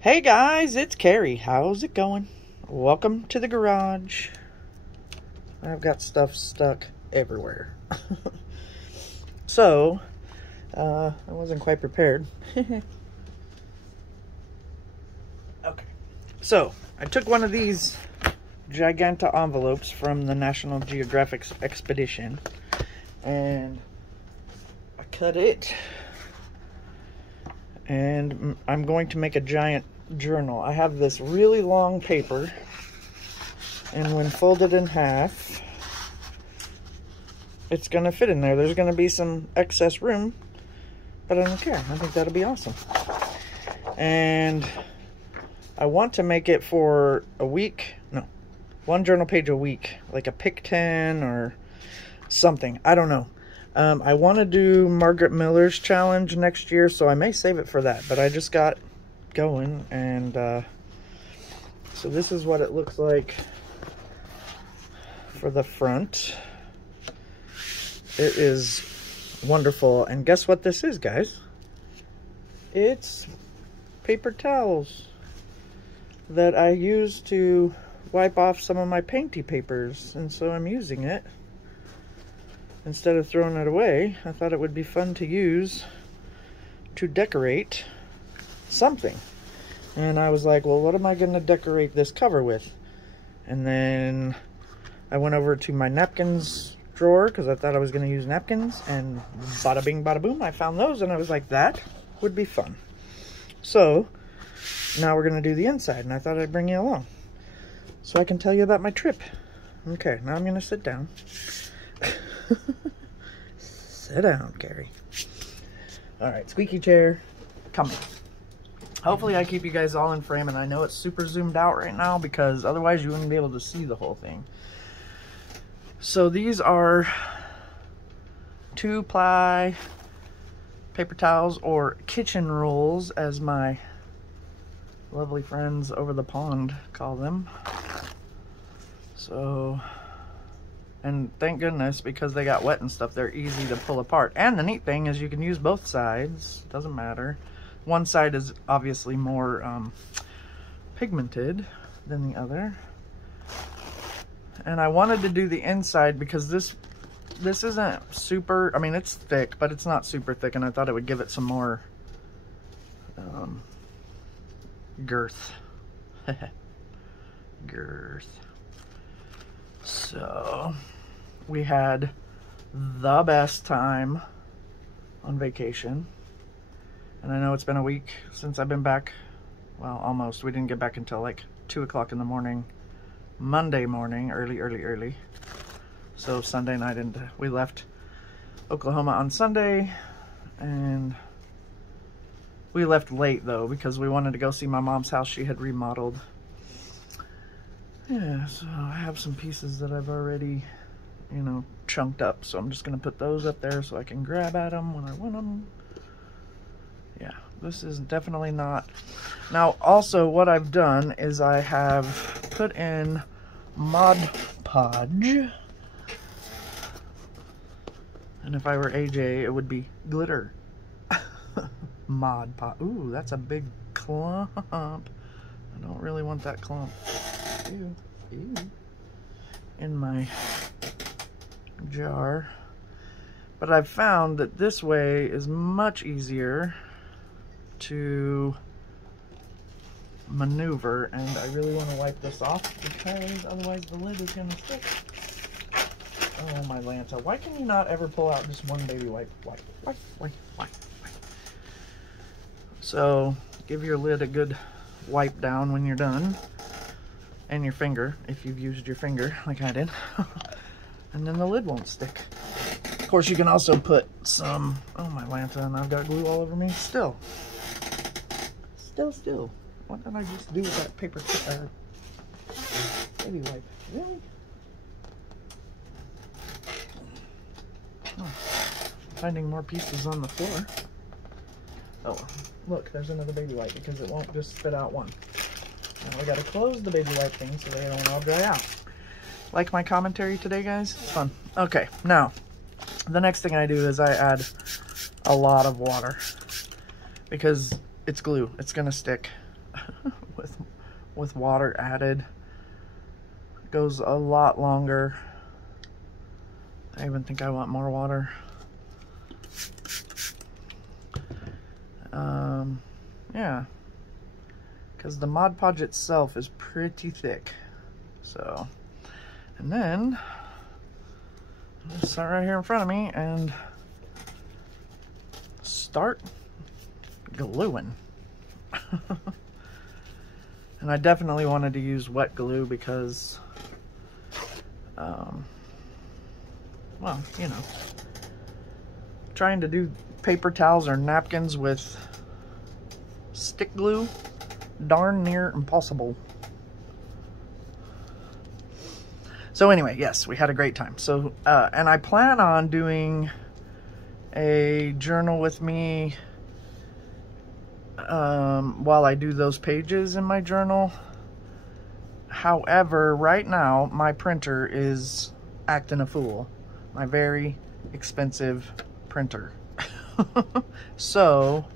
Hey guys, it's Carrie. How's it going? Welcome to the garage. I've got stuff stuck everywhere. So, I wasn't quite prepared. Okay. So, I took one of these Giganta envelopes from the National Geographic expedition and I cut it. And I'm going to make a giant journal. I have this really long paper, and when folded in half, it's going to fit in there. There's going to be some excess room, but I don't care. I think that'll be awesome. And I want to make it for a week. No, one journal page a week, like a Pick 10 or something. I don't know. I want to do Margaret Miller's challenge next year, so I may save it for that. But I just got going, and so this is what it looks like for the front. It is wonderful. And guess what this is, guys? It's paper towels that I use to wipe off some of my painty papers, and so I'm using it. Instead of throwing it away, I thought it would be fun to use to decorate something. And I was like, well, what am I going to decorate this cover with? And then I went over to my napkins drawer because I thought I was going to use napkins. And bada bing, bada boom, I found those. And I was like, that would be fun. So now we're going to do the inside. And I thought I'd bring you along so I can tell you about my trip. Okay, now I'm going to sit down. Sit down, Carrie. Alright, squeaky chair coming. Hopefully I keep you guys all in frame, and I know it's super zoomed out right now because otherwise you wouldn't be able to see the whole thing. So these are 2-ply paper towels, or kitchen rolls as my lovely friends over the pond call them. So, and thank goodness, because they got wet and stuff, they're easy to pull apart. And the neat thing is you can use both sides. It doesn't matter. One side is obviously more pigmented than the other. And I wanted to do the inside because this isn't super, I mean, it's thick, but it's not super thick. And I thought it would give it some more girth. Girth. So we had the best time on vacation, and I know it's been a week since I've been back. Well, almost. We didn't get back until like 2 o'clock in the morning Monday morning, early. So Sunday night, and we left Oklahoma on Sunday, and we left late though because we wanted to go see my mom's house. She had remodeled. Yeah, so I have some pieces that I've already, you know, chunked up. So I'm just going to put those up there so I can grab at them when I want them. Yeah, this is definitely not. Now, also what I've done is I have put in Mod Podge. And if I were AJ, it would be glitter. Mod Podge. Ooh, that's a big clump. I don't really want that clump. Ew. In my jar. But I've found that this way is much easier to maneuver, and I really want to wipe this off because otherwise the lid is going to stick. Oh my Lanta, why can you not ever pull out just one baby wipe? Wipe. So give your lid a good wipe down when you're done. And your finger, if you've used your finger like I did. And then the lid won't stick. Of course, you can also put some, oh my Lanta, and I've got glue all over me. Still. What did I just do with that paper baby wipe? Really? Oh, finding more pieces on the floor. Oh, look, there's another baby wipe because it won't just spit out one. Now we gotta close the baby wipe thing so they don't all dry out. Like my commentary today, guys? It's fun. Okay, now, the next thing I do is I add a lot of water because it's glue. It's gonna stick. with water added. It goes a lot longer. I even think I want more water. Yeah, because the Mod Podge itself is pretty thick. So, and then I'm gonna start right here in front of me and start gluing. And I definitely wanted to use wet glue because, well, you know, trying to do paper towels or napkins with stick glue, darn near impossible. So anyway, yes, we had a great time. So, and I plan on doing a journal with me while I do those pages in my journal. However, right now, my printer is acting a fool. My very expensive printer. So,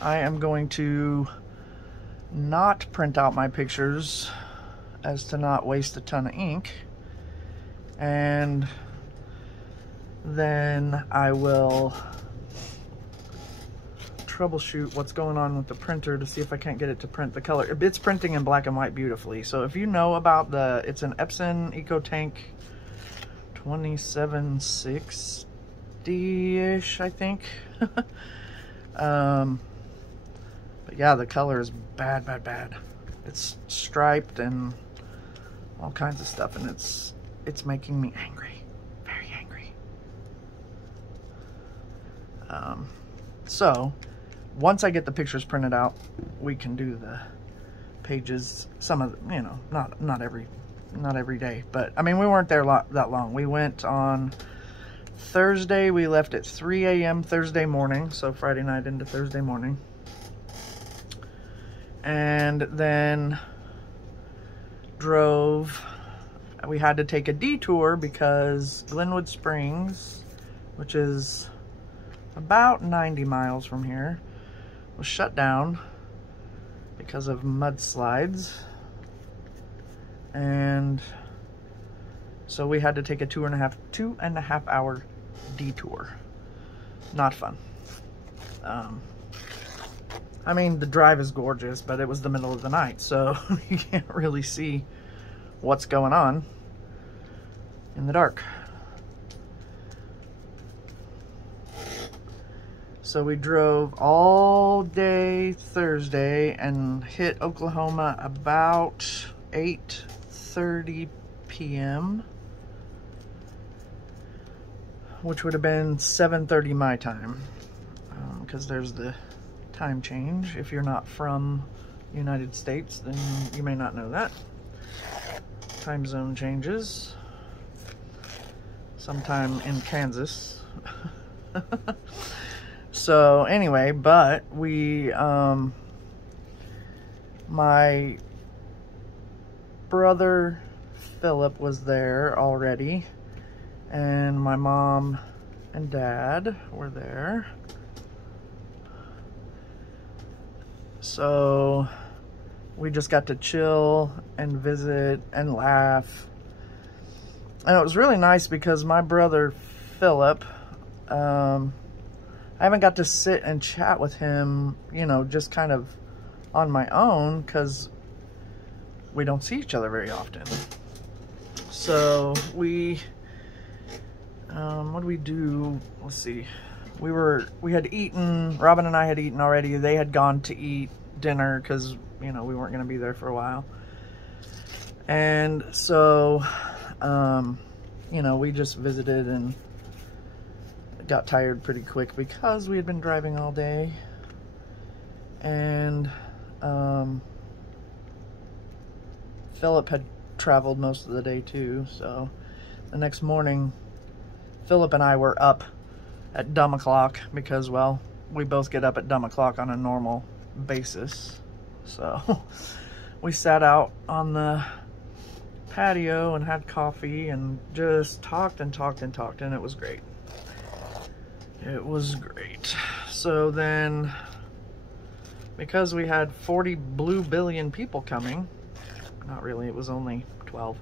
I am going to not print out my pictures as to not waste a ton of ink. And then I will troubleshoot what's going on with the printer to see if I can't get it to print the color. It's printing in black and white beautifully. So if you know about it's an Epson EcoTank 2760-ish, I think. But yeah, the color is bad, bad, bad. It's striped and all kinds of stuff, and it's making me angry, very angry. So once I get the pictures printed out, we can do the pages. Some of them, you know, not every day, but I mean, we weren't there that long. We went on Thursday. We left at 3 a.m. Thursday morning, so Friday night into Thursday morning. And then drove. We had to take a detour because Glenwood Springs, which is about 90 miles from here, was shut down because of mudslides. And so we had to take a two and a half hour detour. Not fun. I mean, the drive is gorgeous, but it was the middle of the night, so you can't really see what's going on in the dark. So we drove all day Thursday and hit Oklahoma about 8:30 p.m. which would have been 7:30 my time, because there's the time change. If you're not from the United States, then you may not know that. Time zone changes sometime in Kansas. So anyway, but we, my brother Philip was there already, and my mom and dad were there. So we just got to chill and visit and laugh. And it was really nice because my brother Philip, I haven't got to sit and chat with him, you know, just kind of on my own, because we don't see each other very often. So we, what did we do? Let's see. We had eaten, Robin and I had eaten already. They had gone to eat dinner because, you know, we weren't going to be there for a while. And so, you know, we just visited and got tired pretty quick because we had been driving all day. And Philip had traveled most of the day too, so the next morning Philip and I were up at dumb o'clock because, well, we both get up at dumb o'clock on a normal basis. So we sat out on the patio and had coffee and just talked and talked and talked, and it was great. It was great. So then, because we had 40 blue billion people coming. Not really, it was only 12,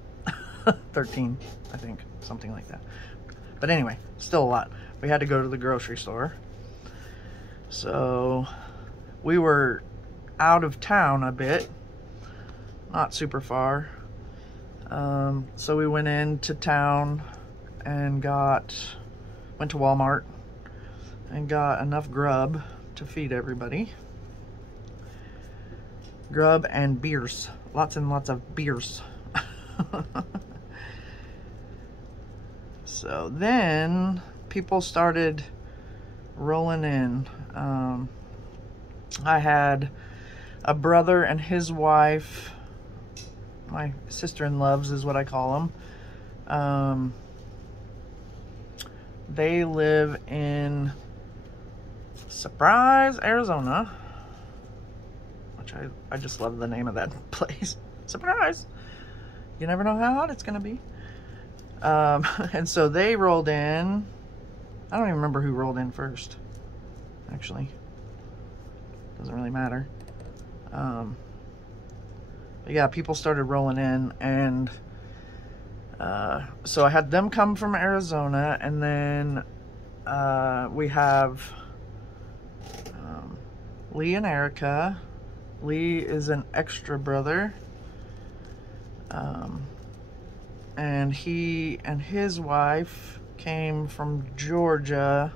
13, I think, something like that. But anyway, still a lot. We had to go to the grocery store. So we were out of town a bit, not super far. So we went into town and went to Walmart and got enough grub to feed everybody. Grub and beers. Lots and lots of beers. So then people started rolling in. I had a brother and his wife. My sister-in-laws is what I call them. They live in Surprise, Arizona, which I just love the name of that place. Surprise! You never know how hot it's gonna be. And so they rolled in. I don't even remember who rolled in first, actually. Doesn't really matter. But yeah, people started rolling in, and so I had them come from Arizona, and then we have Lee and Erica. Lee is an extra brother, and he and his wife came from Georgia,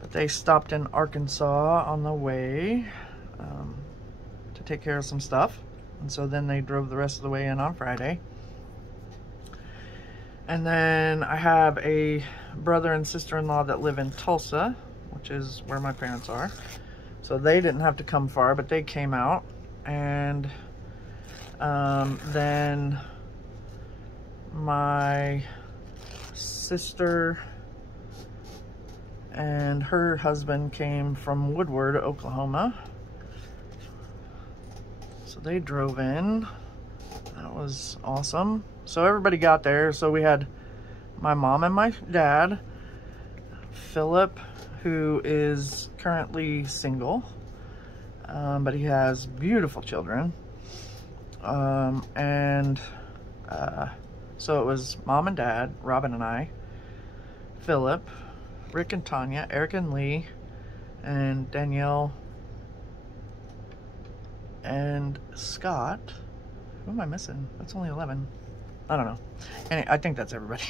but they stopped in Arkansas on the way to take care of some stuff. And so then they drove the rest of the way in on Friday. And then I have a brother and sister-in-law that live in Tulsa, which is where my parents are. So they didn't have to come far, but they came out. And then my sister and her husband came from Woodward, Oklahoma. So they drove in. That was awesome. So everybody got there. So we had my mom and my dad, Philip, who is currently single, but he has beautiful children. So it was mom and dad, Robin and I, Philip, Rick and Tanya, Eric and Lee, and Danielle and Scott. Who am I missing? That's only 11. I don't know. Anyway, I think that's everybody.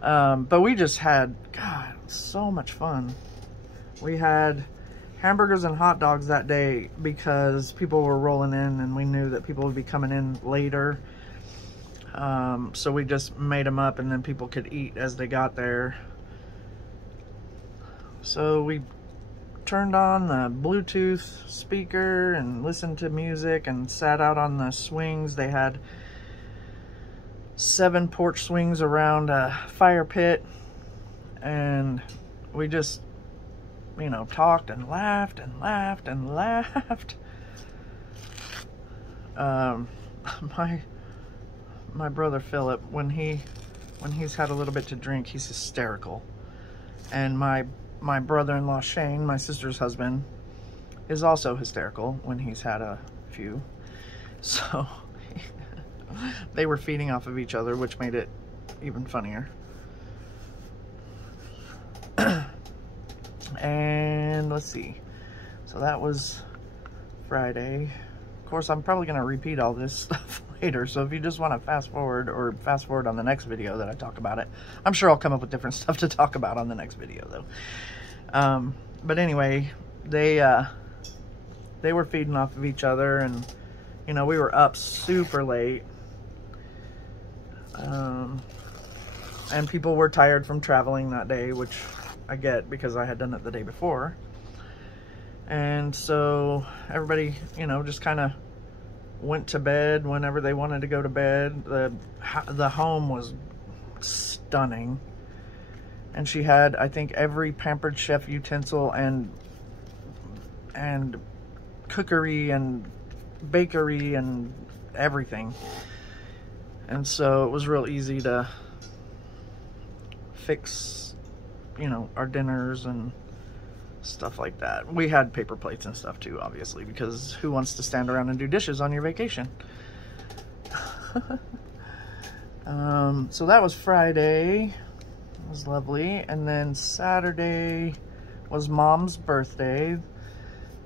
But we just had, God, so much fun. We had hamburgers and hot dogs that day because people were rolling in and we knew that people would be coming in later. So we just made them up and then people could eat as they got there. So we turned on the Bluetooth speaker and listened to music and sat out on the swings. They had 7 porch swings around a fire pit, and we just, you know, talked and laughed and laughed and laughed. My brother Philip, when he's had a little bit to drink, he's hysterical. And my brother-in-law Shane, my sister's husband, is also hysterical when he's had a few. So they were feeding off of each other, which made it even funnier. And let's see. So that was Friday. Of course, I'm probably going to repeat all this stuff later. So if you just want to fast forward on the next video that I talk about it, I'm sure I'll come up with different stuff to talk about on the next video though. But anyway, they were feeding off of each other, and you know, we were up super late. And people were tired from traveling that day, which I get because I had done it the day before. And so everybody, you know, just kind of went to bed whenever they wanted to go to bed. The home was stunning. And she had, I think, every Pampered Chef utensil and cookery and bakery and everything. And so it was real easy to fix, you know, our dinners and stuff like that. We had paper plates and stuff too, obviously, because who wants to stand around and do dishes on your vacation? So that was Friday. It was lovely. And then Saturday was Mom's birthday,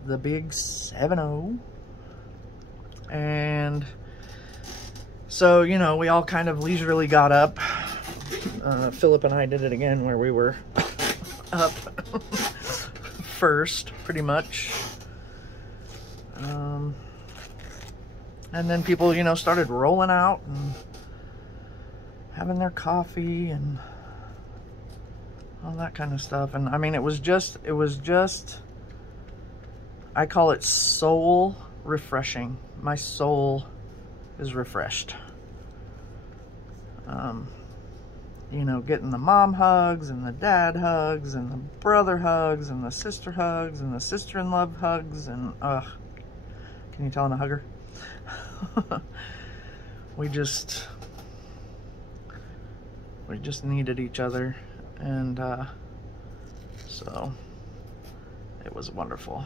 the big 7-0. And so, you know, we all kind of leisurely got up. Philip and I did it again where we were up first, pretty much. And then people, you know, started rolling out and having their coffee and all that kind of stuff. And I mean, it was just, I call it soul refreshing. My soul is refreshed. You know, getting the mom hugs and the dad hugs and the brother hugs and the sister hugs and the sister-in-law hugs and, can you tell I'm a hugger? We just needed each other, and so it was wonderful.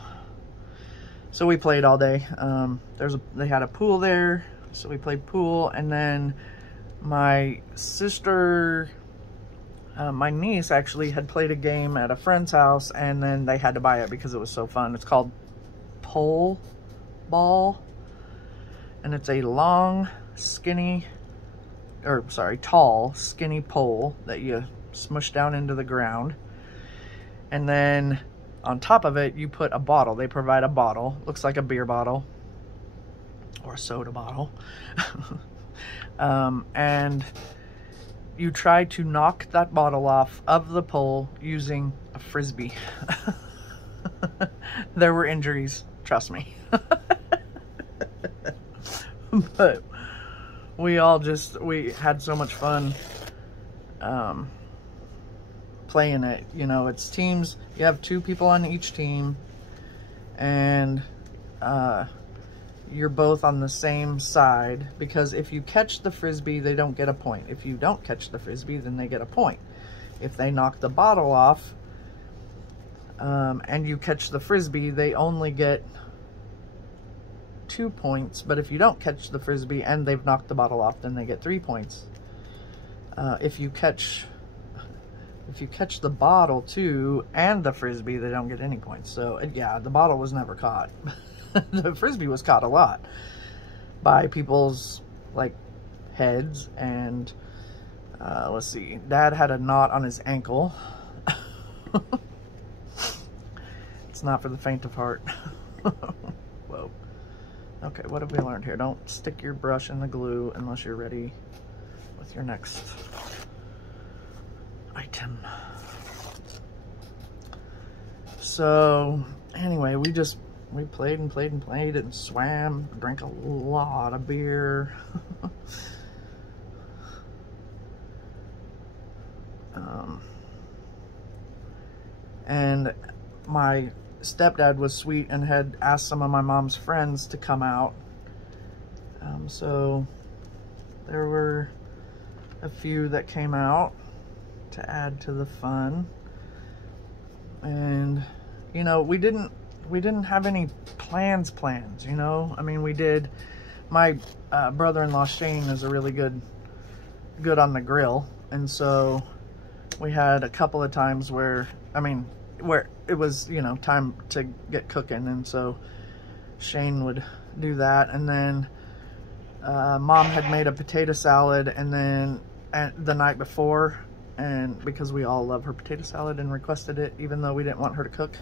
So we played all day. They had a pool there, so we played pool, and then my sister, my niece actually had played a game at a friend's house, and then they had to buy it because it was so fun. It's called pole ball, and it's a long, tall, skinny pole that you smush down into the ground, and then on top of it you put a bottle. They provide a bottle, looks like a beer bottle or a soda bottle. And you try to knock that bottle off of the pole using a frisbee. There were injuries, trust me. But we had so much fun playing it. You know, it's teams. You have 2 people on each team, and you're both on the same side, because if you catch the frisbee, they don't get a point. If you don't catch the frisbee, then they get a point. If they knock the bottle off and you catch the frisbee, they only get 2 points. But if you don't catch the frisbee and they've knocked the bottle off, then they get 3 points. If you catch the bottle too and the frisbee, they don't get any points. So yeah, the bottle was never caught. The frisbee was caught a lot by people's like heads, and let's see, Dad had a knot on his ankle. It's not for the faint of heart. Whoa. Okay, what have we learned here? Don't stick your brush in the glue unless you're ready with your next item. So anyway, we played and played and played and swam, drank a lot of beer. And my stepdad was sweet and had asked some of my mom's friends to come out. So there were a few that came out to add to the fun. And, you know, we didn't have any plans, you know. I mean, we did, my brother-in-law Shane is a really good on the grill, and so we had a couple of times where it was, you know, time to get cooking, and so Shane would do that. And then Mom had made a potato salad, and then the night before, and because we all love her potato salad and requested it, even though we didn't want her to cook.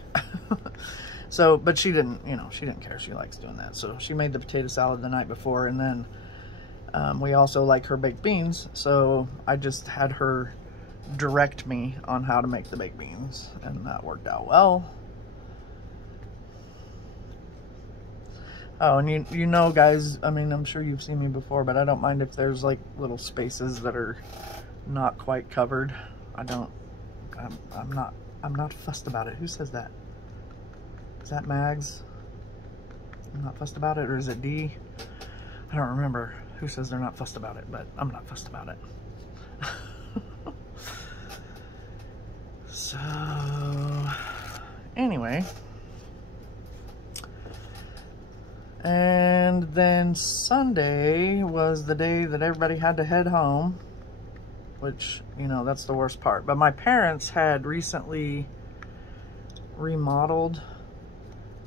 So, but she didn't, you know, she didn't care. She likes doing that. So she made the potato salad the night before, and then we also like her baked beans, so I just had her direct me on how to make the baked beans, and that worked out well. Oh, and you know, guys, I mean, I'm sure you've seen me before, but I don't mind if there's like little spaces that are not quite covered. I'm not fussed about it. Who says that? Is that Mags? I'm not fussed about it, or is it D? I don't remember who says they're not fussed about it, but I'm not fussed about it. So, Anyway. And then Sunday was the day that everybody had to head home, which, you know, that's the worst part. But my parents had recently remodeled,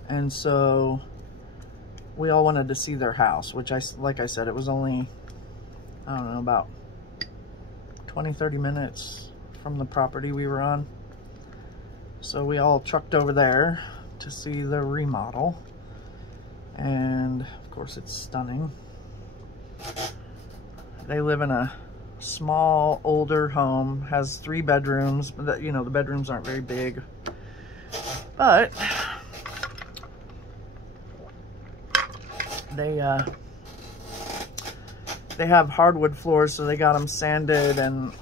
and so we all wanted to see their house, which like I said, it was only, I don't know, about 20-30 minutes from the property we were on. So we all trucked over there to see the remodel. And of course it's stunning. They live in a small, older home, has 3 bedrooms, but you know, the bedrooms aren't very big. But they have hardwood floors, so they got them sanded and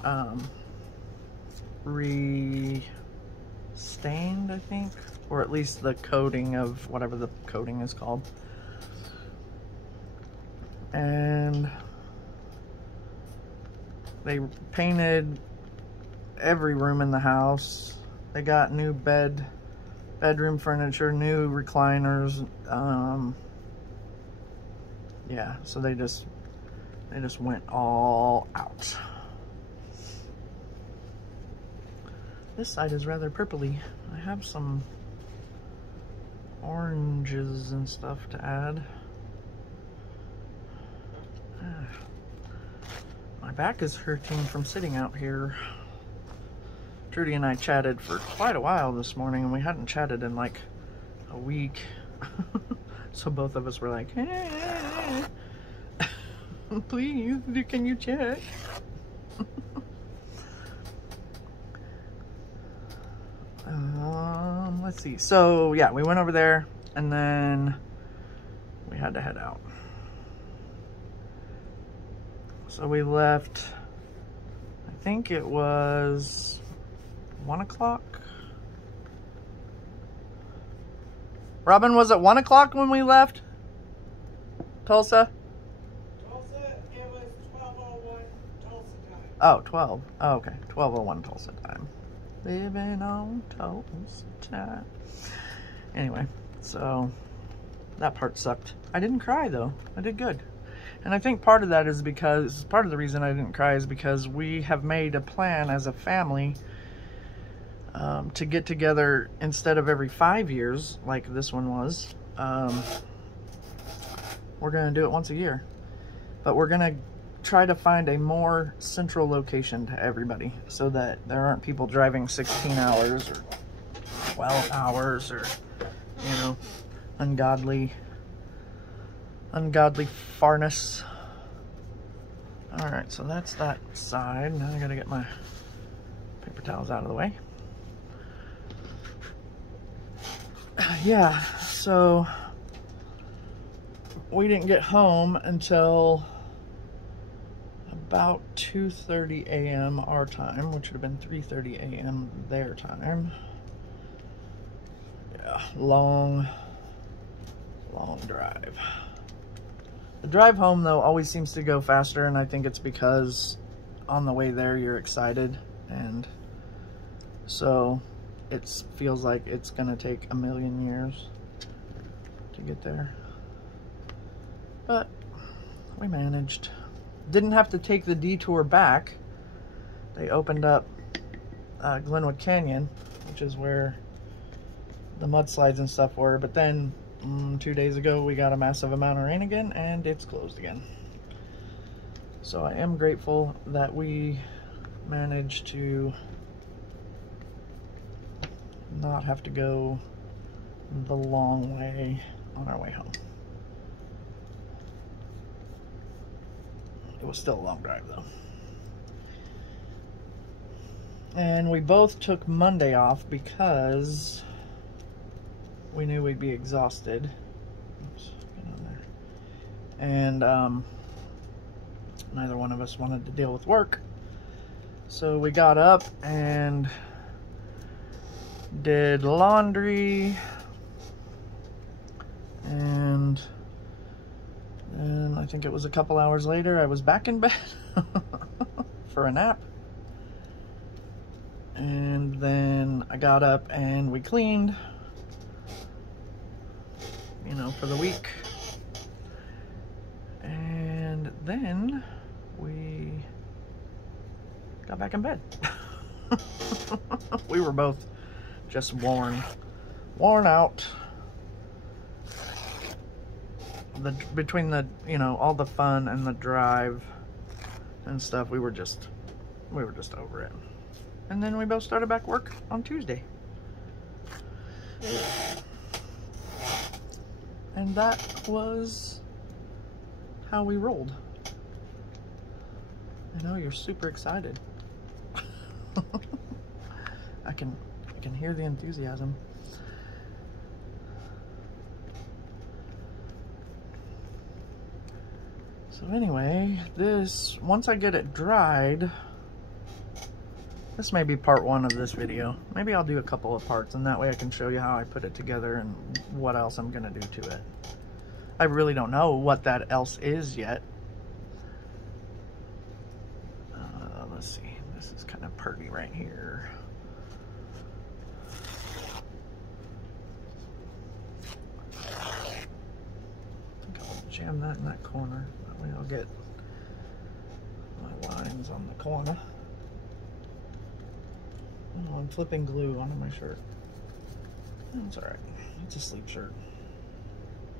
re-stained, I think, or at least the coating of whatever the coating is called. And they painted every room in the house. They got new bedroom furniture, new recliners. Yeah, so they just went all out. This side is rather purpley. I have some oranges and stuff to add. My back is hurting from sitting out here. Trudy and I chatted for quite a while this morning, and we hadn't chatted in like a week. So both of us were like, hey, please, can you chat? Let's see. So yeah, we went over there and then we had to head out. So we left, I think it was 1 o'clock. Robin, was it 1 o'clock when we left Tulsa? Tulsa, it was 12:01 Tulsa time. Oh, 12. Oh, okay. 12:01 Tulsa time. Living on Tulsa time. Anyway, so that part sucked. I didn't cry though. I did good. And I think part of that is because, part of the reason I didn't cry is because we have made a plan as a family to get together instead of every 5 years, like this one was. We're going to do it once a year. But we're going to try to find a more central location to everybody so that there aren't people driving 16 hours or 12 hours or, you know, ungodly farness. Alright, so that's that side. Now I gotta get my paper towels out of the way. Yeah, so we didn't get home until about 2:30 a.m. our time, which would have been 3:30 a.m. their time. Yeah, long drive. The drive home, though, always seems to go faster, and I think it's because on the way there you're excited, and so it feels like it's gonna take a million years to get there. But we managed. Didn't have to take the detour back. They opened up Glenwood Canyon, which is where the mudslides and stuff were, but then 2 days ago we got a massive amount of rain again and it's closed again. So I am grateful that we managed to not have to go the long way on our way home. It was still a long drive though. And we both took Monday off because we knew we'd be exhausted. Oops, get on there. And neither one of us wanted to deal with work. So we got up and did laundry, and then I think it was a couple hours later I was back in bed for a nap. And then I got up and we cleaned, know, for the week. And then we got back in bed. We were both just worn out. Between the, you know, all the fun and the drive and stuff, we were just over it. And then we both started back work on Tuesday. And that was how we rolled. I know you're super excited. I can hear the enthusiasm. So anyway, this, once I get it dried, this may be part one of this video. Maybe I'll do a couple of parts, and that way I can show you how I put it together and what else I'm gonna do to it. I really don't know what that else is yet. Let's see, this is kind of pretty right here. I think I'll jam that in that corner. That way I'll get my lines on the corner. Oh, I'm flipping glue onto my shirt. That's alright. It's a sleep shirt.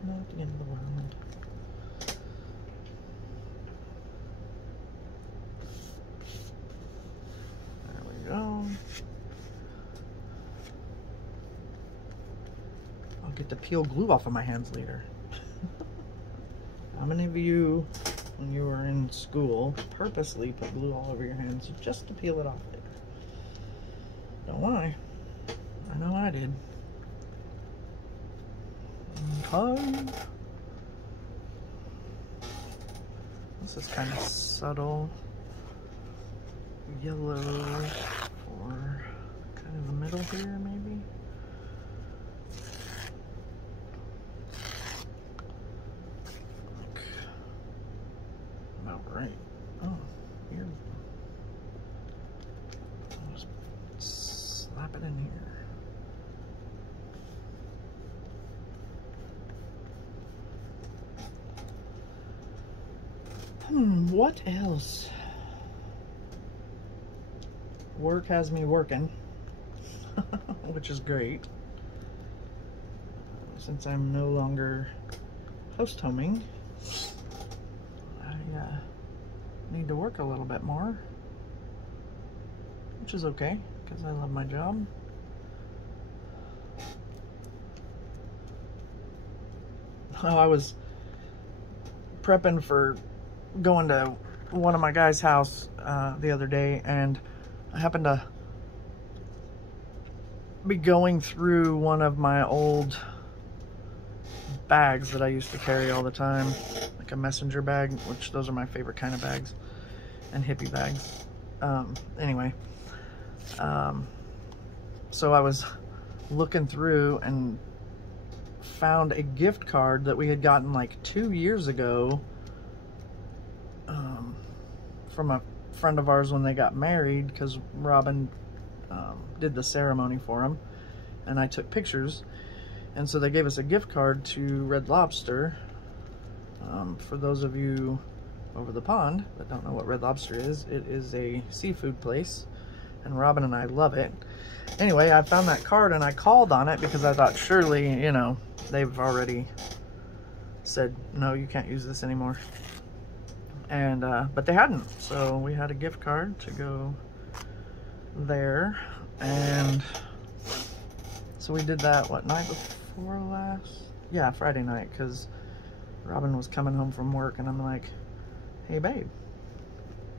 Not the end of the world. There we go. I'll get the peel glue off of my hands later. How many of you, when you were in school, purposely put glue all over your hands just to peel it off later? Don't lie. I know I did. Okay. This is kind of subtle yellow for kind of the middle here, maybe. About right. Oh, here. I'll just slap it in here. What else? Work has me working, which is great. Since I'm no longer host homing, I need to work a little bit more, which is okay, because I love my job. Oh, I was prepping for going to one of my guys' house the other day, and I happened to be going through one of my old bags that I used to carry all the time, like a messenger bag, which those are my favorite kind of bags, and hippie bags. Anyway, so I was looking through and found a gift card that we had gotten like 2 years ago from a friend of ours when they got married, because Robin did the ceremony for him, and I took pictures, and so they gave us a gift card to Red Lobster. For those of you over the pond that don't know what Red Lobster is, it is a seafood place, and Robin and I love it. Anyway, I found that card and I called on it because I thought surely, you know, they've already said, no, you can't use this anymore. And, but they hadn't. So we had a gift card to go there. And so we did that, what, night before last? Yeah, Friday night, because Robin was coming home from work and I'm like, hey babe,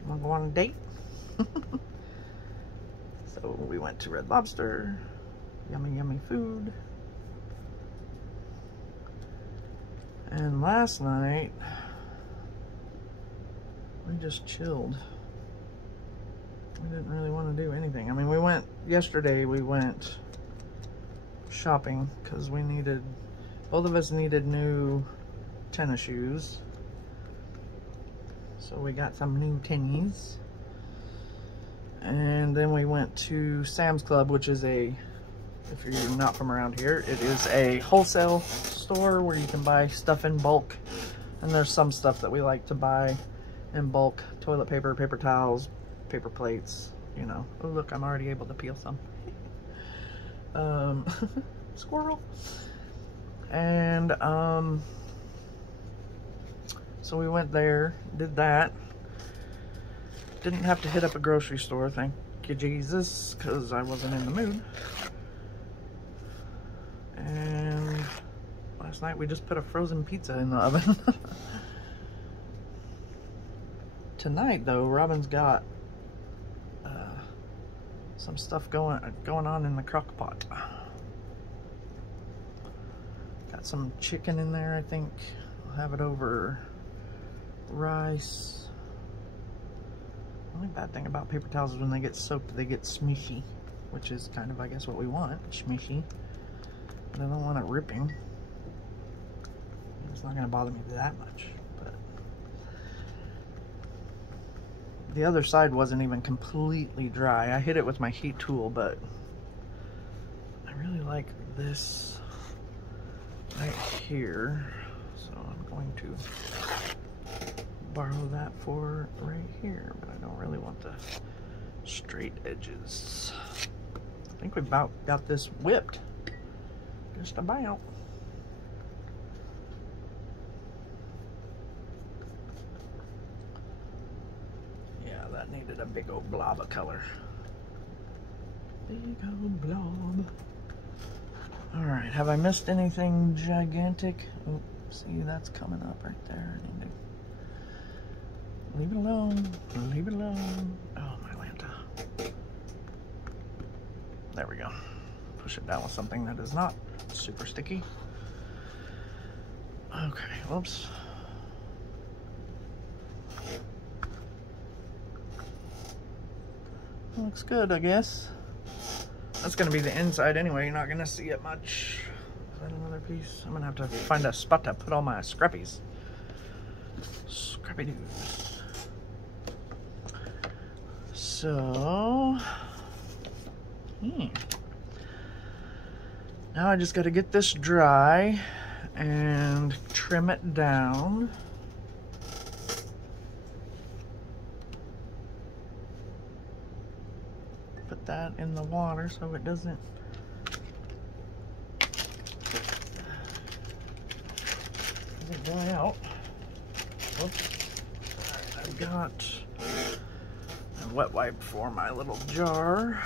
wanna go on a date? So we went to Red Lobster, yummy, yummy food. And last night, we just chilled. We didn't really want to do anything. I mean, yesterday we went shopping because we needed, both of us needed new tennis shoes. So we got some new tennies. And then we went to Sam's Club, which is a if you're not from around here. It is a wholesale store where you can buy stuff in bulk. And there's some stuff that we like to buy in bulk. Toilet paper, paper towels, paper plates, you know. Oh, look, I'm already able to peel some. Squirrel. And, so we went there, did that. Didn't have to hit up a grocery store, thank you, Jesus, because I wasn't in the mood. And last night we just put a frozen pizza in the oven. Tonight, though, Robin's got some stuff going on in the crock pot. Got some chicken in there, I think. I'll have it over rice. The only bad thing about paper towels is when they get soaked, they get smushy, which is kind of, I guess, what we want, smushy. But I don't want it ripping. It's not going to bother me that much. But the other side wasn't even completely dry. I hit it with my heat tool, but I really like this right here. So I'm going to borrow that for right here, but I don't really want the straight edges. I think we about got this whipped. Just about. Yeah, that needed a big old blob of color. Big old blob. Alright, have I missed anything gigantic? Oh, see, that's coming up right there. I need to leave it alone. Leave it alone. Oh, my lanta. There we go. Push it down with something that is not super sticky. Okay, whoops. Looks good, I guess. That's gonna be the inside anyway. You're not gonna see it much. Is that another piece? I'm gonna have to find a spot to put all my scrappies. Scrappy doos. So, now I just got to get this dry and trim it down. Put that in the water so it doesn't dry out. Whoops. Alright, I've got a wet wipe for my little jar.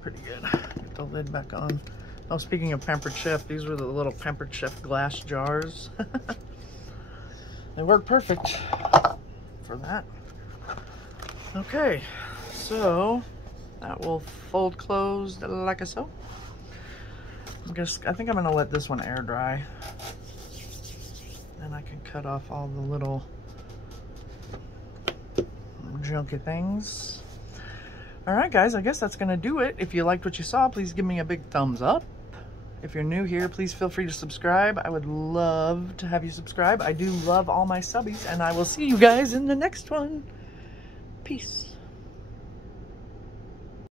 Pretty good. Get the lid back on. Oh, speaking of Pampered Chef, these were the little Pampered Chef glass jars. They work perfect for that. Okay, so that will fold closed like so. I think I'm gonna let this one air dry. Then I can cut off all the little junky things. Alright guys, I guess that's going to do it. If you liked what you saw, please give me a big thumbs up. If you're new here, please feel free to subscribe. I would love to have you subscribe. I do love all my subbies, and I will see you guys in the next one. Peace.